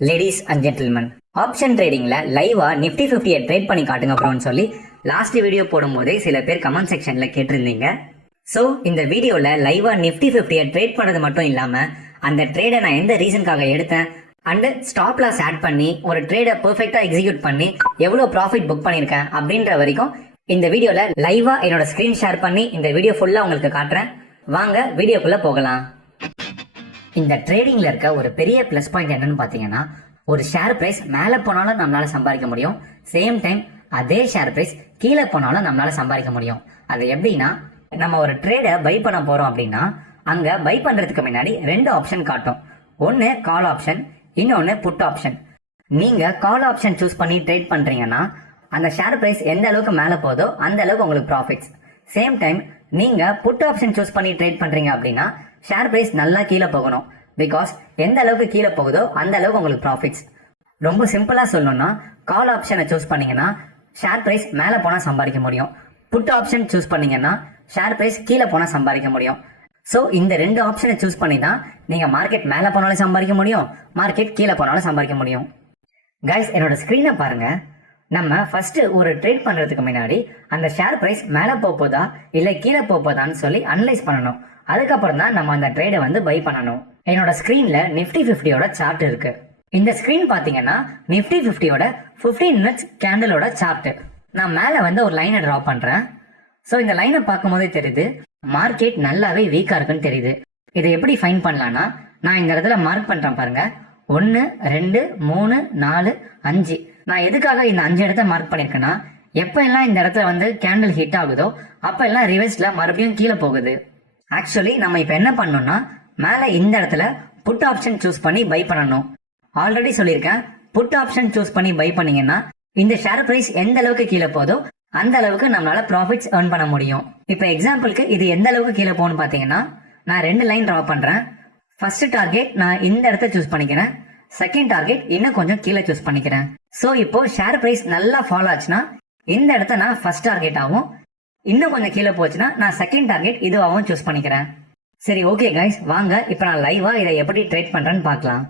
Ladies and gentleman, option ட்ரேடிங்ல லைவா Nifty 50 trade பண்ணி காட்டுங்க ப்ரோன்னு சொல்லி லாஸ்ட் வீடியோ போடும்போதே சில பேர் கமெண்ட் செக்ஷன்ல கேட்டிருந்தீங்க. ஸோ இந்த வீடியோல லைவா நிஃப்டி 50 ட்ரேட் பண்ணது மட்டும் இல்லாம அந்த ட்ரேடை நான் எந்த ரீசனுக்காக எடுத்தேன் அண்ட் ஸ்டாப் லாஸ் ஆட் பண்ணி ஒரு ட்ரேடை பெர்ஃபெக்டா எக்ஸிக்யூட் பண்ணி எவ்வளவு ப்ராஃபிட் புக் பண்ணிருக்கேன் அப்படின்ற வரைக்கும் இந்த வீடியோல லைவா என்னோட ஸ்கிரீன் ஷேர் பண்ணி இந்த வீடியோ ஃபுல்லா உங்களுக்கு காட்டுறேன். வாங்க வீடியோக்குள்ள போகலாம். இந்த ட்ரேடிங்ல இருக்க ஒரு பெரிய பிளஸ் பாயிண்ட் என்னன்னு பாத்தீங்கன்னா, ஒரு ஷேர் பிரைஸ் மேல போனாலும் நம்மளால சம்பாதிக்க முடியும், சேம் டைம் அதே ஷேர் பிரைஸ் கீழே போனாலும் நம்மளால சம்பாதிக்க முடியும். அது எப்படின்னா, நம்ம ஒரு ட்ரேடை பை பண்ண போறோம் அப்படின்னா அங்க பை பண்றதுக்கு முன்னாடி ரெண்டு ஆப்ஷன் காட்டும். ஒன்னு கால் ஆப்ஷன், இன்னொன்னு புட் ஆப்ஷன். நீங்க கால் ஆப்ஷன் சூஸ் பண்ணி ட்ரேட் பண்றீங்கன்னா அந்த ஷேர் பிரைஸ் எந்த அளவுக்கு மேல போதோ அந்த அளவுக்கு உங்களுக்கு ப்ராஃபிட்ஸ். சேம் டைம் நீங்க புட் ஆப்ஷன் சூஸ் பண்ணி ட்ரேட் பண்றீங்க அப்படின்னா ஷேர் பிரைஸ் நல்லா கீழே போகணும். பிகாஸ் எந்த அளவுக்கு கீழே போகுதோ அந்த அளவுக்கு உங்களுக்கு ப்ராஃபிட்ஸ். ரொம்ப சிம்பிளா சொல்லணும்னா, கால் ஆப்ஷனை சூஸ் பண்ணீங்கன்னா ஷேர் பிரைஸ் மேல போனா சம்பாதிக்க முடியும், புட் ஆப்ஷன் சூஸ் பண்ணீங்கன்னா ஷேர் பிரைஸ் கீழே போனா சம்பாதிக்க முடியும். ஸோ இந்த ரெண்டு ஆப்ஷனை சூஸ் பண்ணி தான் நீங்க மார்க்கெட் மேல போனாலும் சம்பாதிக்க முடியும், மார்க்கெட் கீழே போனாலும் சம்பாதிக்க முடியும். கைஸ், என்னோட ஸ்கிரீனை பாருங்க. நம்ம ஃபர்ஸ்ட் ஒரு ட்ரேட் பண்றதுக்கு முன்னாடி அந்த ஷேர் பிரைஸ் மேல போதா இல்ல கீழே போதான்னு சொல்லி அனலைஸ் பண்ணணும். அதுக்கப்புறம் தான் நம்ம அந்த ட்ரேடை வந்து பை பண்ணணும். என்னோட ஸ்கிரீன்ல நிஃப்டி 50யோட சார்ட் இருக்கு. இந்த ஸ்கிரீன் பாத்தீங்கன்னா நிஃப்டி 50யோட 15 மினிட்ஸ் கேண்டலோட சார்ட். நான் மேல வந்து ஒரு லைனை டிரா பண்றேன். ஸோ இந்த லைனை பார்க்கும் போதே தெரியுது மார்க்கெட் நல்லாவே வீக்கா இருக்குன்னு தெரியுது. இதை எப்படி ஃபைன் பண்ணலாம்னா, நான் இந்த இடத்துல மார்க் பண்றேன் பாருங்க, 1 2 3 4 5. நான் எதுக்காக இந்த 5 இடத்த மார்க் பண்ணிருக்கேன்னா, எப்ப எல்லாம் இந்த இடத்துல வந்து கேண்டில் ஹிட் ஆகுதோ அப்ப எல்லாம் ரிவர்ஸ்ல மறுபடியும் கீழே போகுது. ஆக்சுவலி நம்ம இப்ப என்ன பண்ணணும்னா, மேல இந்த இடத்துல புட் ஆப்ஷன் சூஸ் பண்ணி பை பண்ணணும். ஆல்ரெடி சொல்லியிருக்கேன், புட் ஆப்ஷன் சூஸ் பண்ணி பை பண்ணீங்கன்னா இந்த ஷேர் பிரைஸ் எந்த அளவுக்கு கீழே போதோ அந்த அளவுக்கு நம்மளால ப்ராஃபிட்ஸ் ஏர்ன் பண்ண முடியும். இப்ப எக்ஸாம்பிளுக்கு இது எந்த அளவுக்கு கீழே போகணும்னு பாத்தீங்கன்னா, நான் 2 லைன் டிரா பண்றேன். ஃபர்ஸ்ட் டார்கெட் நான் இந்த இடத்த சூஸ் பண்ணிக்கிறேன், செகண்ட் டார்கெட் இன்னும் கொஞ்சம் கீழே சூஸ் பண்ணிக்கிறேன். சோ இப்போ ஷேர் பிரைஸ் நல்லா ஃபால் ஆச்சுன்னா இந்த இடத்த நான் ஃபர்ஸ்ட் டார்கெட் ஆகும், இன்னும் கொஞ்சம் கீழே போச்சுன்னா நான் செகண்ட் டார்கெட் இதுவாகவும் சூஸ் பண்ணிக்கிறேன். சரி, ஓகே கைஸ், வாங்க இப்ப நான் லைவா இதை எப்படி ட்ரேட் பண்றேன்னு பார்க்கலாம்.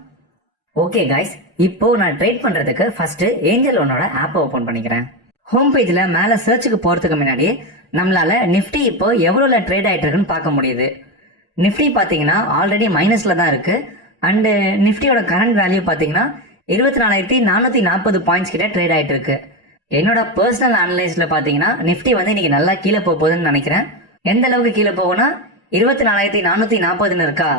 ஓகே கைஸ், இப்போ நான் ட்ரேட் பண்றதுக்கு ஃபர்ஸ்ட் ஏஞ்சல் ஒன்னோட ஆப்பை ஓபன் பண்ணிக்கிறேன். ஹோம் பேஜ்ல மேல சர்ச்சுக்கு போறதுக்கு முன்னாடி நம்மளால நிஃப்டி இப்போ எவ்வளவு ட்ரேட் ஆயிட்டு இருக்குன்னு பார்க்க முடியுது. நிஃப்டி பாத்தீங்கன்னா ஆல்ரெடி மைனஸ்ல தான் இருக்கு. அண்ட் நிஃப்டியோட கரண்ட் வேல்யூ பாத்தீங்கன்னா 24,440 பாயிண்ட்ஸ் கிட்ட ட்ரேட் ஆயிட்டு இருக்கு. என்னோட பர்சனல் அனலைஸ்ல பாத்தீங்கன்னா நிஃப்டி வந்து இன்னைக்கு நல்லா கீழே போகுதுன்னு நினைக்கிறேன். எந்த அளவுக்கு கீழே போகும்னா 24,440 இருக்கா,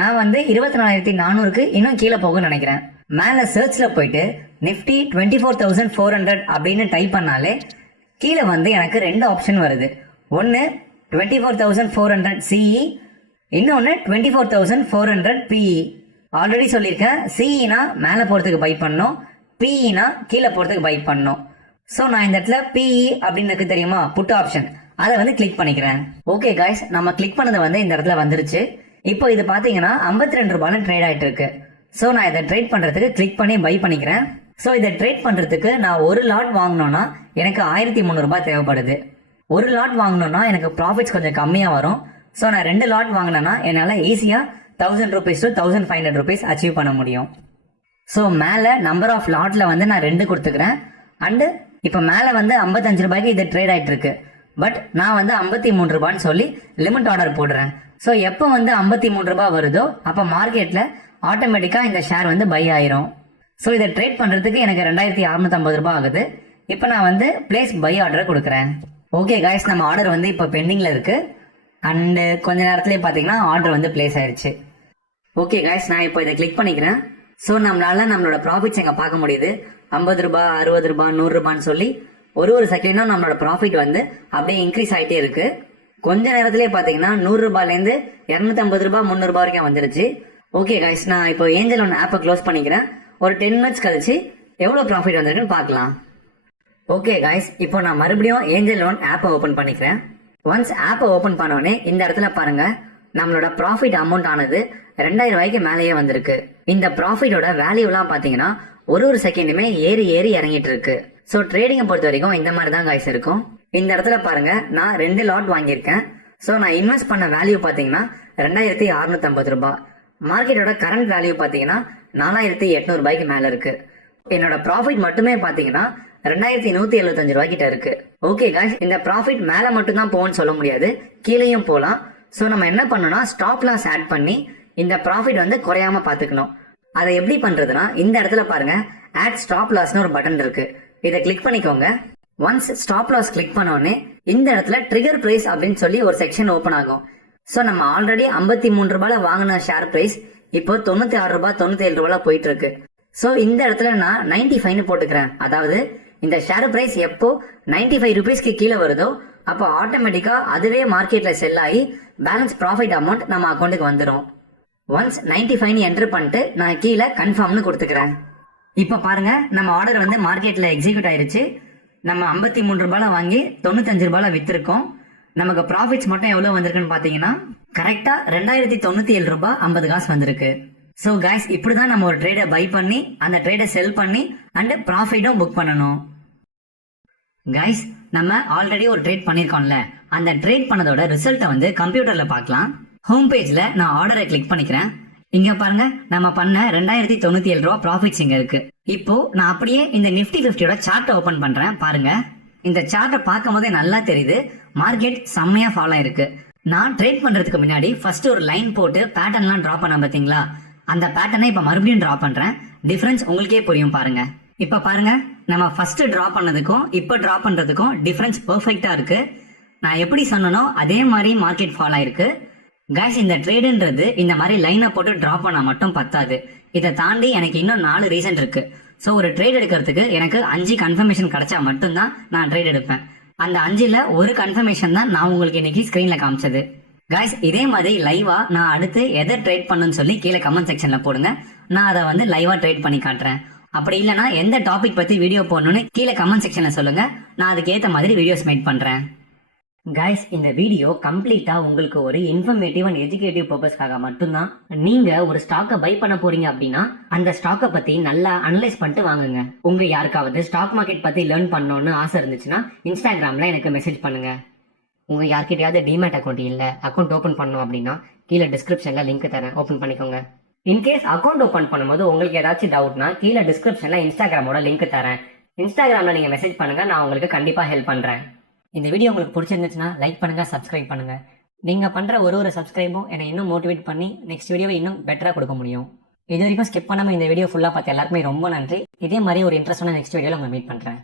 நான் வந்து 24,400க்கு இன்னும் கீழே போகும்னு நினைக்கிறேன். மேல சர்ச்ல போயிட்டு நிஃப்டி 24,400 அப்படின்னு டைப் பண்ணாலே கீழே வந்து எனக்கு ரெண்டு ஆப்ஷன் வருது. ஒன்னு 24,400 CE, இன்னொன்னு 24,400 PE. ஆல்ரெடி சொல்லியிருக்கேன், சிஇனா மேல போறதுக்கு பை பண்ணணும், பிஇனா கீழே போறதுக்கு பை பண்ணணும். சோ நான் இந்த இடத்துல பிஇ அப்படின்னு இருக்கு தெரியுமா, புட் ஆப்ஷன், அதை வந்து கிளிக் பண்ணிக்கிறேன். ஓகே காய்ஸ், நம்ம கிளிக் பண்ணது வந்து இந்த இடத்துல வந்துருச்சு. இப்போ இது பாத்தீங்கன்னா 52 ரூபாய்னு ட்ரேட் ஆயிட்டு இருக்கு. சோ நான் இதை ட்ரேட் பண்றதுக்கு கிளிக் பண்ணி பை பண்ணிக்கிறேன். சோ இதை ட்ரேட் பண்றதுக்கு நான் ஒரு லாட் வாங்கணும்னா எனக்கு 1,300 ரூபாய் தேவைப்படுது. ஒரு லாட் வாங்கணும்னா எனக்கு ப்ராஃபிட்ஸ் கொஞ்சம் கம்மியா வரும். சோ நான் 2 லாட் வாங்கினேன்னா என்னால ஈஸியா 1000 rupees to 1,500 rupees அச்சீவ் பண்ண முடியும். சோ மேல நம்பர் ஆஃப் லாட்ல வந்து நான் 2 கொடுத்துக்கிறேன். அண்ட் இப்ப மேல வந்து 55 ரூபாய்க்கு இது ட்ரேட் ஆயிட்டு இருக்கு. பட் நான் வந்து 53 ரூபான்னு சொல்லி லிமிட் ஆர்டர் போடுறேன். சோ எப்ப வந்து 53 ரூபாய் வருதோ அப்ப மார்க்கெட்ல ஆட்டோமேட்டிக்கா இந்த ஷேர் வந்து பை ஆயிரும். சோ இதை ட்ரேட் பண்றதுக்கு எனக்கு 2,650 ரூபாய் ஆகுது. இப்ப நான் வந்து பிளேஸ் பை ஆர்டர் கொடுக்குறேன். ஓகே காய்ஸ், நம்ம ஆர்டர் வந்து இப்ப பெண்டிங்ல இருக்கு. அண்ட் கொஞ்ச நேரத்திலேயே பாத்தீங்கன்னா ஆர்டர் வந்து பிளேஸ் ஆயிருச்சு. ஓகே காய்ஸ், நான் இப்போ இதை கிளிக் பண்ணிக்கிறேன். ஸோ நம்மளால நம்மளோட ப்ராஃபிட்ஸ் எங்க பார்க்க முடியுது. 50 ரூபாய், 60 ரூபாய், 100 ரூபான்னு சொல்லி ஒரு செகண்டும் நம்மளோட ப்ராஃபிட் வந்து அப்படியே இன்க்ரீஸ் ஆயிட்டே இருக்கு. கொஞ்ச நேரத்திலேயே பாத்தீங்கன்னா 100 ரூபாயில இருந்து 250 ரூபாய், 300 ரூபாய் வரைக்கும் வந்துருச்சு. ஓகே காய்ஸ், நான் இப்போ ஏஞ்சல் ஒன் ஆப்பை க்ளோஸ் பண்ணிக்கிறேன். ஒரு 10 மினிட்ஸ் கழிச்சு எவ்வளவு ப்ராஃபிட் வந்திருக்குன்னு பார்க்கலாம். ஓகே காய்ஸ், இப்போ நான் மறுபடியும் ஏஞ்சல் ஒன் ஆப்பை ஓபன் பண்ணிக்கிறேன். ஒன்ஸ் ஆப்பை ஓபன் பண்ணோடனே இந்த இடத்துல பாருங்க, நம்மளோட ப்ராஃபிட் அமௌண்ட் ஆனது 2,000 ரூபாய்க்கு மேலேயே வந்திருக்கு. இந்த ப்ராஃபிட்டோட வேல்யூ எல்லாம் பாத்தீங்கன்னா ஒரு செகண்டுமே ஏறி ஏறி இறங்கிட்டு இருக்கு. சோ ட்ரேடிங்கை பொறுத்த வரைக்கும் இந்த மாதிரி தான் காய்ஸ் இருக்கும். இந்த இடத்துல பாருங்க, நான் 2 லாட் வாங்கியிருக்கேன். சோ நான் இன்வெஸ்ட் பண்ண வேல்யூ பாத்தீங்கன்னா 2,650 ரூபாய். மார்க்கெட்டோட கரண்ட் வேல்யூ பாத்தீங்கன்னா 4800 ரூபாய்க்கு மேல இருக்கு. என்னோட ப்ராஃபிட் மட்டுமே பாத்தீங்கன்னா 2175 ரூபாய் கிட்ட இருக்கு. ஓகே guys, இந்த ப்ராஃபிட் மேல மட்டும் தான் போகும்னு சொல்ல முடியாது, கீழேயும் போலாம். சோ நம்ம என்ன பண்ணணும்னா ஸ்டாப் லாஸ் ஆட் பண்ணி இந்த ப்ராஃபிட் வந்து குறையாம பாத்துக்கணும். அதை எப்படி பண்றதுன்னா இந்த இடத்துல பாருங்க, ஆட் ஸ்டாப் லாஸ்னு ஒரு பட்டன் இருக்கு. இதை கிளிக் பண்ணிக்கோங்க. ஒன்ஸ் ஸ்டாப் லாஸ் கிளிக் பண்ண உடனே இந்த இடத்துல ட்ரிகர் பிரைஸ் அப்படின்னு சொல்லி ஒரு செக்ஷன் ஓபன் ஆகும். சோ நம்ம ஆல்ரெடி 53 ரூபாயில வாங்கின ஷேர் பிரைஸ் இப்போ 96 ரூபாய் 97 ரூபாயில போயிட்டு இருக்கு. சோ இந்த இடத்துல நான் 95 போட்டுக்கிறேன். அதாவது இந்த ஷேர் பிரைஸ் எப்போ 95 ருபீஸ்க்கு கீழே வருதோ அப்போ ஆட்டோமேட்டிக்கா அதுவே மார்க்கெட்ல செல் ஆகி பேலன்ஸ் ப்ராஃபிட் அமௌண்ட் நம்ம அக்கௌண்ட்டுக்கு வந்துடும். ஒன்ஸ் 95 என்டர் பண்ணிட்டு நான் கீழே கன்ஃபார்ம்னு கொடுத்துக்கிறேன். இப்ப பாருங்க, நம்ம ஆர்டர் வந்து மார்க்கெட்ல எக்ஸிக்யூட் ஆயிருச்சு. நம்ம 53 ரூபாயில வாங்கி 95 ரூபாயில வித்திருக்கோம். நமக்கு ப்ராஃபிட்ஸ் மட்டும் எவ்வளவு வந்திருக்குன்னு பாத்தீங்கன்னா கரெக்டா 2097 ரூபாய் 50 காசு வந்திருக்கு. சோ கைஸ், இப்படிதான் நம்ம ஒரு ட்ரேடை பை பண்ணி அந்த ட்ரேடை செல் பண்ணி அண்ட் ப்ராஃபிட்டும் புக் பண்ணணும். கைஸ், நம்ம ஆல்ரெடி ஒரு ட்ரேட் பண்ணிருக்கோம்ல, அந்த ட்ரேட் பண்ணதோட ரிசல்ட்டை வந்து கம்ப்யூட்டர்ல பார்க்கலாம். ஹோம் பேஜ்ல நான் ஆர்டரை கிளிக் பண்ணிக்கிறேன். இங்க பாருங்க, நம்ம பண்ண 2097 ரூபாய் ப்ராஃபிட்ஸ் இங்க இருக்கு. இப்போ நான் அப்படியே இந்த நிப்டி 50யோட சார்ட்டை ஓபன் பண்றேன். பாருங்க, இந்த சார்ட்டை பார்க்கும் போதே நல்லா தெரியுது மார்க்கெட் செம்மையா ஃபாலோ ஆயிருக்கு. நான் ட்ரேட் பண்றதுக்கு முன்னாடி ஃபர்ஸ்ட் ஒரு லைன் போட்டு பேட்டர்ன்லாம் டிரா பண்ண பாத்தீங்களா, அந்த பேட்டர்னை இப்ப மறுபடியும் டிரா பண்றேன். டிஃபரன்ஸ் உங்களுக்கே புரியும் பாருங்க. இப்ப பாருங்க, நம்ம ஃபர்ஸ்ட் டிரா பண்ணதுக்கும் இப்ப டிரா பண்றதுக்கும் டிஃபரன்ஸ் பெர்ஃபெக்ட்டா இருக்கு. நான் எப்படி சொன்னனோ அதே மாதிரி மார்க்கெட் ஃபாலோ ஆயிருக்கு. கைஸ், இந்த ட்ரேடுன்றது இந்த மாதிரி லைனை போட்டு டிரா பண்ணா மட்டும் பத்தாது. இதை தாண்டி எனக்கு இன்னும் 4 ரீசன் இருக்கு. ஸோ ஒரு ட்ரேட் எடுக்கிறதுக்கு எனக்கு 5 கன்ஃபர்மேஷன் கிடைச்சா மட்டும்தான் நான் ட்ரேட் எடுப்பேன். அந்த 5ல் ஒரு கன்ஃபர்மேஷன் தான் நான் உங்களுக்கு இன்னைக்கு ஸ்கிரீன்ல காமிச்சது. கைஸ், இதே மாதிரி லைவா நான் அடுத்து எதை ட்ரேட் பண்ணுன்னு சொல்லி கீழே கமெண்ட் செக்ஷன்ல போடுங்க. நான் அதை வந்து லைவா ட்ரேட் பண்ணி காட்டுறேன். அப்படி இல்லைன்னா எந்த டாபிக் பத்தி வீடியோ போடணும்னு கீழே கமெண்ட் செக்ஷன்ல சொல்லுங்க. நான் அதுக்கு ஏற்ற மாதிரி வீடியோஸ் மேக் பண்றேன். கைஸ், இந்த வீடியோ கம்ப்ளீட்டா உங்களுக்கு ஒரு இன்ஃபர்மேட்டிவ் அண்ட் எஜுகேட்டிவ் பர்பஸ்க்காக மட்டும்தான். நீங்க ஒரு ஸ்டாக்கை பை பண்ண போறீங்க அப்படின்னா அந்த ஸ்டாக்கை பத்தி நல்லா அனலைஸ் பண்ணிட்டு வாங்குங்க. உங்க யாருக்காவது ஸ்டாக் மார்க்கெட் பத்தி லேர்ன் பண்ணணும்னு ஆசை இருந்துச்சுன்னா இன்ஸ்டாகிராம்ல எனக்கு மெசேஜ் பண்ணுங்க. உங்க யார்கிட்டயாவது டிமேட் அக்கௌண்ட் இல்ல அக்கௌண்ட் ஓபன் பண்ணணும் அப்படின்னா கீழே டிஸ்கிரிப்ஷன்ல லிங்க் தரேன், ஓபன் பண்ணிக்கோங்க. இன்கேஸ் அக்கௌண்ட் ஓபன் பண்ணும்போது உங்களுக்கு ஏதாச்சும் டவுட்னா கீழே டிஸ்கிரிப்ஷன்ல இன்ஸ்டாகிராமோட லிங்க் தரேன். இன்ஸ்டாகிராம்ல நீங்க மெசேஜ் பண்ணுங்க, நான் உங்களுக்கு கண்டிப்பா ஹெல்ப் பண்றேன். இந்த வீடியோ உங்களுக்கு பிடிச்சிருந்துச்சுன்னா லைக் பண்ணுங்க, சப்ஸ்கிரைப் பண்ணுங்க. நீங்க பண்ற ஒரு சப்ஸ்கிரைபும் என்னை இன்னும் மோட்டிவேட் பண்ணி நெக்ஸ்ட் வீடியோவை இன்னும் பெட்டரா கொடுக்க முடியும். இது வரைக்கும் ஸ்கிப் பண்ணாம இந்த வீடியோ ஃபுல்லா பார்த்த எல்லாருக்குமே ரொம்ப நன்றி. இதே மாதிரி ஒரு இன்ட்ரெஸ்டான நெக்ஸ்ட் வீடியோல உங்களை மீட் பண்றேன்.